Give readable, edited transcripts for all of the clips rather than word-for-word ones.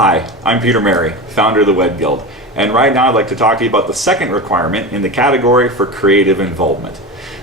Hi, I'm Peter Mary, founder of the WED Guild, and right now I'd like to talk to you about the second requirement in the category for creative involvement.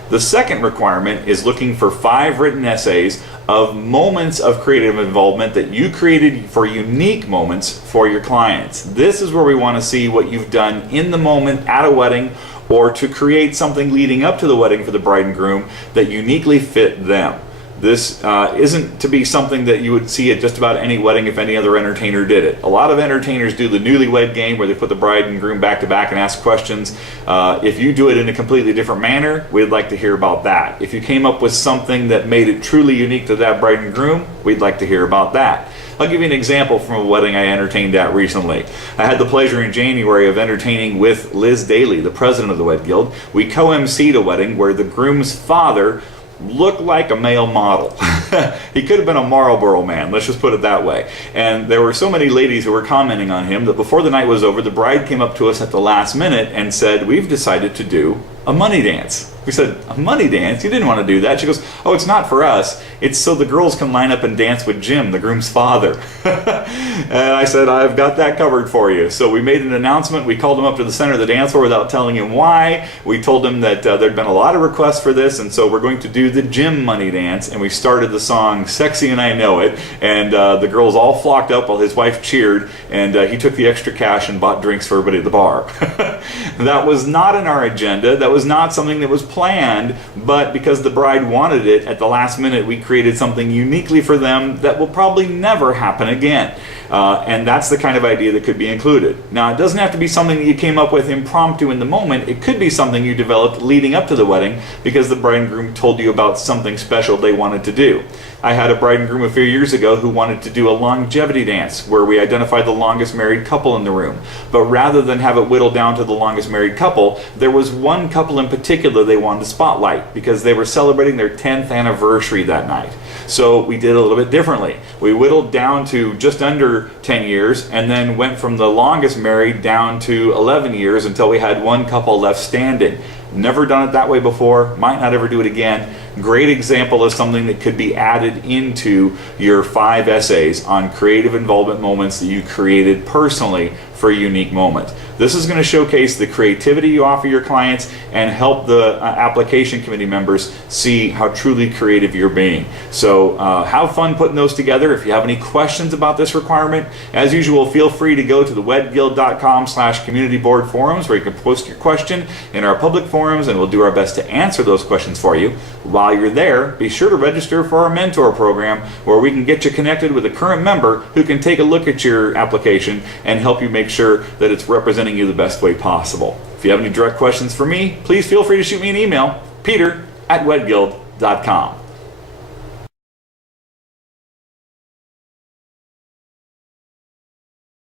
The second requirement is looking for 5 written essays of moments of creative involvement that you created for unique moments for your clients. This is where we want to see what you've done in the moment at a wedding or to create something leading up to the wedding for the bride and groom that uniquely fit them. This isn't to be something that you would see at just about any wedding if any other entertainer did it. A lot of entertainers do the newlywed game where they put the bride and groom back to back and ask questions. If you do it in a completely different manner, we'd like to hear about that. If you came up with something that made it truly unique to that bride and groom, we'd like to hear about that. I'll give you an example from a wedding I entertained at recently. I had the pleasure in January of entertaining with Liz Daly, the president of the WED Guild. We co-emceed a wedding where the groom's father looked like a male model. He could have been a Marlboro man, let's just put it that way. And there were so many ladies who were commenting on him that before the night was over, the bride came up to us at the last minute and said, "We've decided to do a money dance." We said, "A money dance? You didn't want to do that." She goes, "Oh, it's not for us. It's so the girls can line up and dance with Jim, the groom's father." And I said, "I've got that covered for you." So we made an announcement. We called him up to the center of the dance floor without telling him why. We told him that there'd been a lot of requests for this, and so we're going to do the Jim money dance. And we started the song "Sexy and I Know It." And the girls all flocked up while his wife cheered, and he took the extra cash and bought drinks for everybody at the bar. That was not in our agenda. That was not something that was planned, but because the bride wanted it at the last minute, we created something uniquely for them that will probably never happen again. And that's the kind of idea that could be included. Now, it doesn't have to be something that you came up with impromptu in the moment. It could be something you developed leading up to the wedding because the bride and groom told you about something special they wanted to do. I had a bride and groom a few years ago who wanted to do a longevity dance where we identified the longest married couple in the room. But rather than have it whittled down to the longest married couple, there was one couple in particular they wanted to spotlight because they were celebrating their 10th anniversary that night. So we did it a little bit differently. We whittled down to just under 10 years and then went from the longest married down to 11 years until we had one couple left standing. Never done it that way before, might not ever do it again. Great example of something that could be added into your 5 essays on creative involvement moments that you created personally for a unique moment. This is going to showcase the creativity you offer your clients and help the application committee members see how truly creative you're being. So have fun putting those together. If you have any questions about this requirement, as usual, feel free to go to the wedguild.com/community board forums where you can post your question in our public forums and we'll do our best to answer those questions for you. While you're there, be sure to register for our mentor program where we can get you connected with a current member who can take a look at your application and help you make sure that it's representing you the best way possible. If you have any direct questions for me, please feel free to shoot me an email, peter@wedguild.com.